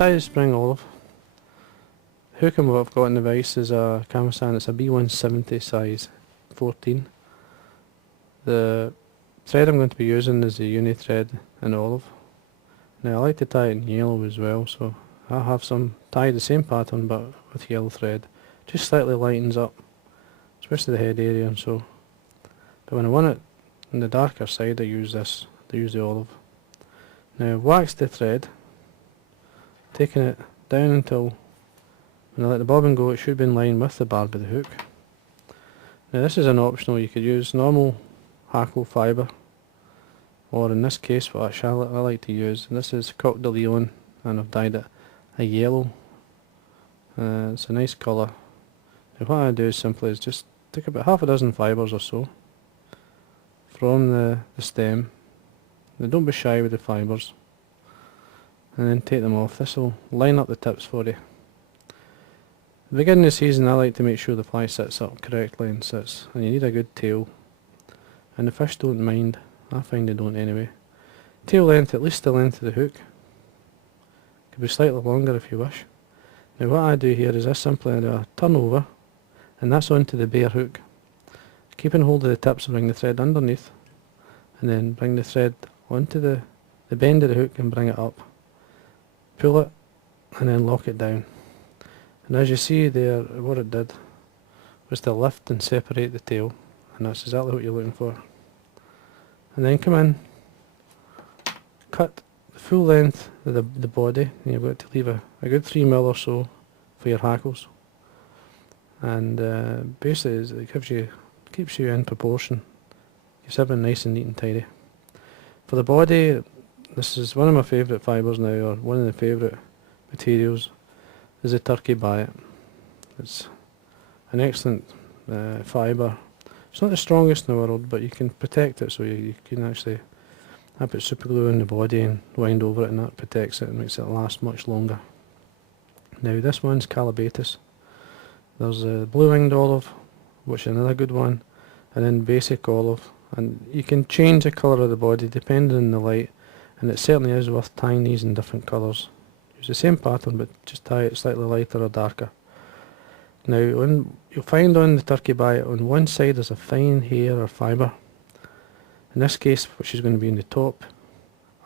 tie the spring olive. Hook and what I've got in the vise is a camisand. It's a B170 size 14. The thread I'm going to be using is the uni thread in olive. Now I like to tie it in yellow as well, so I have some tie the same pattern but with yellow thread. Just slightly lightens up, especially the head area and so. But when I want it on the darker side I use this, I use the olive. Now wax the thread, taking it down until when I let the bobbin go it should be in line with the barb of the hook. Now this is an optional, you could use normal hackle fibre, or in this case what I like to use, and this is Coq de Leon, and I've dyed it a yellow. It's a nice colour. Now what I do is simply just take about half a dozen fibres or so from the stem. Now don't be shy with the fibres, and then take them off. This will line up the tips for you. At the beginning of the season I like to make sure the fly sits up correctly and you need a good tail, and the fish don't mind. I find they don't anyway. Tail length, at least the length of the hook. Could be slightly longer if you wish. Now what I do here is I simply do a turn over, and that's onto the bare hook. Keeping hold of the tips and bring the thread underneath, and then bring the thread onto the bend of the hook and bring it up. Pull it and then lock it down. And as you see there, what it did was to lift and separate the tail, and that's exactly what you're looking for. And then come in, cut the full length of the body, and you've got to leave a good 3mm or so for your hackles. And basically it keeps you in proportion, keeps everything nice and neat and tidy. For the body, this is one of my favourite fibres now, or one of the favourite materials, is the turkey biot. It's an excellent fibre. It's not the strongest in the world, but you can protect it, so you can actually put super glue in the body and wind over it, and that protects it and makes it last much longer. Now this one's calabatus. There's a blue-winged olive, which is another good one, and then basic olive. And you can change the colour of the body depending on the light, and it certainly is worth tying these in different colours. Use the same pattern but just tie it slightly lighter or darker. Now you'll find on the turkey biot on one side there's a fine hair or fibre. In this case, which is going to be in the top.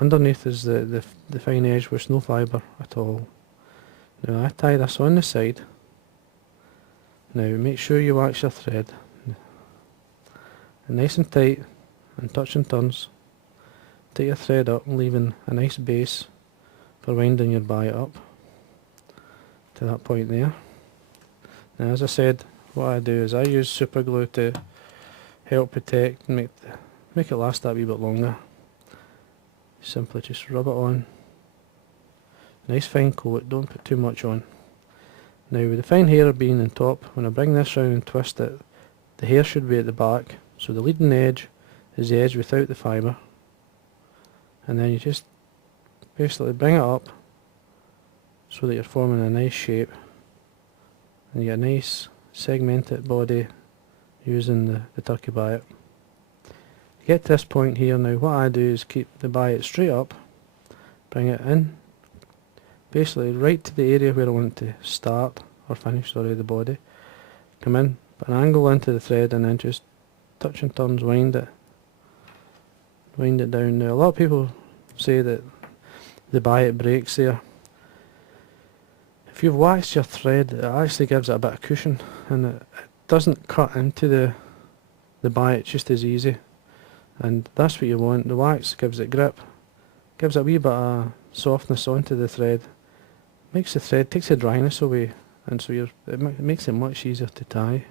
Underneath is the fine edge with no fibre at all. Now I tie this on the side. Now make sure you wax your thread. And nice and tight, and touch and turns. Take your thread up, leaving a nice base for winding your biot up to that point there. Now as I said, what I do is I use super glue to help protect and make it last that wee bit longer. Simply just rub it on. Nice fine coat, don't put too much on. Now with the fine hair being on top, when I bring this round and twist it, the hair should be at the back, so the leading edge is the edge without the fibre. And then you just basically bring it up so that you're forming a nice shape, and you get a nice segmented body using the turkey biot. To get to this point here now, what I do is keep the biot straight up, bring it in, basically right to the area where I want to start, or finish, sorry, the body. Come in, put an angle into the thread, and then just touch and turns, wind it down. Now a lot of people say that the biot breaks there. If you've waxed your thread, it actually gives it a bit of cushion, and it doesn't cut into the biot just as easy, and that's what you want. The wax gives it grip, gives it a wee bit of softness onto the thread, makes the thread, takes the dryness away, and so it makes it much easier to tie.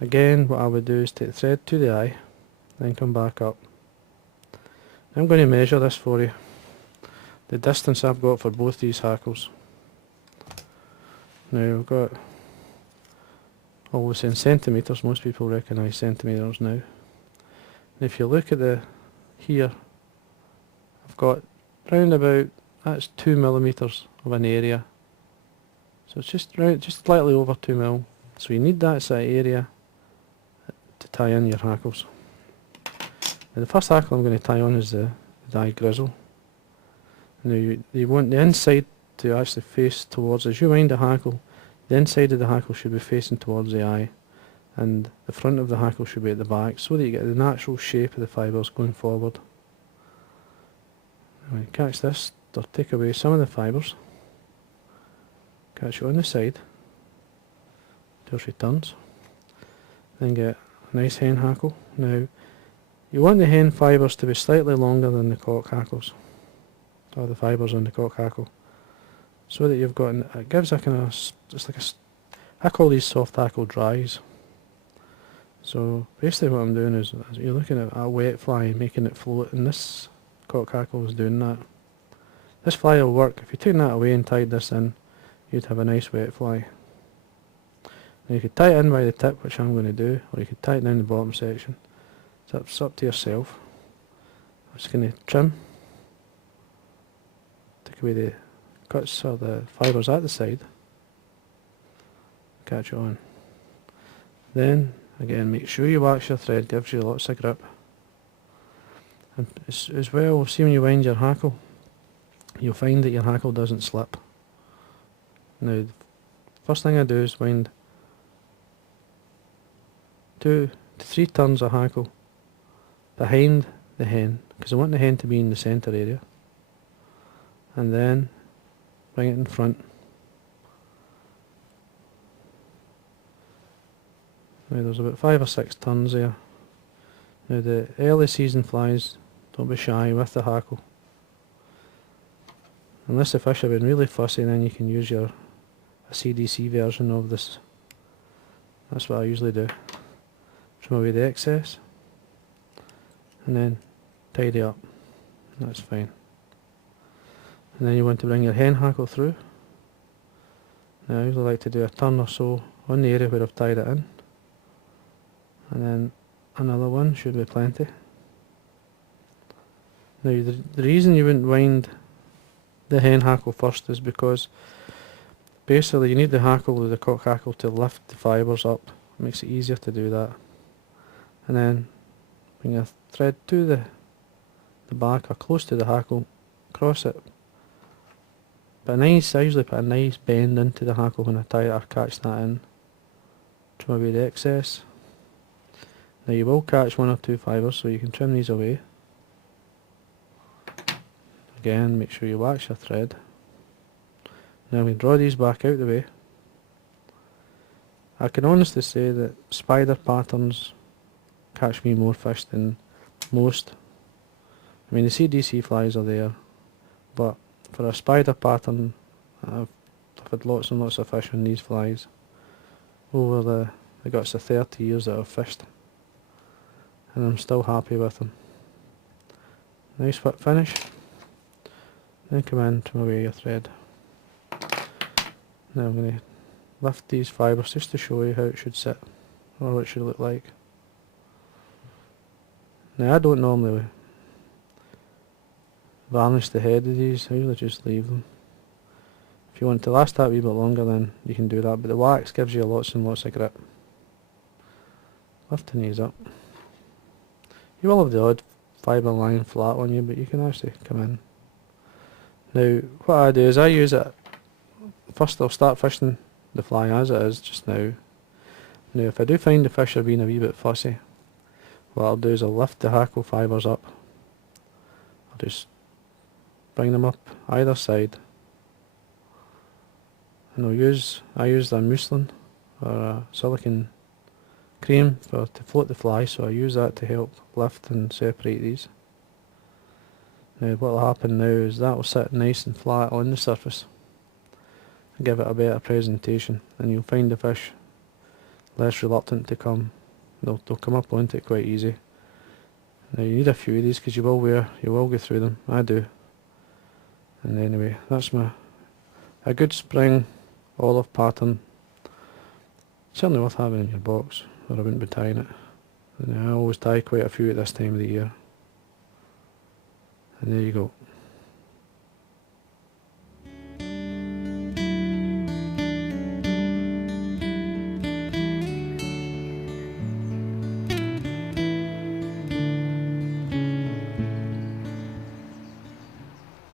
Again, what I would do is take the thread to the eye, then come back up. I'm going to measure this for you, the distance I've got for both these hackles. Now I've got, always in centimetres, most people recognise centimetres now. And if you look at here, I've got round about, that's 2mm of an area. So it's just slightly over 2mm. So you need that sort of area to tie in your hackles. Now the first hackle I'm going to tie on is the dyed grizzle. Now you want the inside to actually face towards, as you wind the hackle, the inside of the hackle should be facing towards the eye, and the front of the hackle should be at the back, so that you get the natural shape of the fibres going forward. When you catch this, or take away some of the fibres, catch it on the side till she turns, then get a nice hen hackle. Now, you want the hen fibres to be slightly longer than the cock hackles, or the fibres on the cock hackle, so that you've got, it gives a kind of, it's like I call these soft hackle dries. So basically what I'm doing is you're looking at a wet fly and making it float, and this cock hackle is doing that. This fly will work. If you took that away and tied this in, you'd have a nice wet fly. Now you could tie it in by the tip, which I'm going to do, or you could tie it down the bottom section. It's up to yourself. I'm just going to trim, take away the cuts or the fibres at the side, catch it on. Then again, make sure you wax your thread, gives you lots of grip. And as well, see when you wind your hackle, you'll find that your hackle doesn't slip. Now, the first thing I do is wind 2 to 3 turns of hackle behind the hen, because I want the hen to be in the centre area, and then bring it in front. Now there's about 5 or 6 turns there. Now the early season flies, don't be shy with the hackle. Unless the fish have been really fussy, then you can use a CDC version of this. That's what I usually do. Trim away the excess, and then tidy up. That's fine. And then you want to bring your hen hackle through. Now I usually like to do a turn or so on the area where I've tied it in, and then another one should be plenty. Now the reason you wouldn't wind the hen hackle first is because basically you need the hackle or the cock hackle to lift the fibres up. It makes it easier to do that. And then bring your thread to the back or close to the hackle, cross it. But I usually put a nice bend into the hackle when I tie it or catch that in. Trim away the excess. Now you will catch 1 or 2 fibres, so you can trim these away. Again, make sure you wax your thread. Now we draw these back out the way. I can honestly say that spider patterns catch me more fish than most. I mean, the CDC flies are there, but for a spider pattern, I've had lots and lots of fish on these flies over the guts of 30 years that I've fished, and I'm still happy with them. Nice fit finish. Then come in, trim away your thread. Now I'm going to lift these fibres just to show you how it should sit, or what it should look like. Now I don't normally varnish the head of these, I usually just leave them. If you want to last that wee bit longer, then you can do that, but the wax gives you lots and lots of grip. Lifting these up. You will have the odd fibre lying flat on you, but you can actually come in. Now what I do is I use it, first I'll start fishing the fly as it is just now. Now if I do find the fish are being a wee bit fussy, what I'll do is I'll lift the hackle fibres up. I'll just bring them up either side, and I use a muslin or a silicone cream to float the fly, so I use that to help lift and separate these. Now what will happen now is that will sit nice and flat on the surface and give it a better presentation, and you'll find the fish less reluctant to come. They'll come up onto it quite easy. Now you need a few of these because you will go through them. I do. And anyway, that's a good spring olive pattern. Certainly worth having in your box, or I wouldn't be tying it. And I always tie quite a few at this time of the year. And there you go.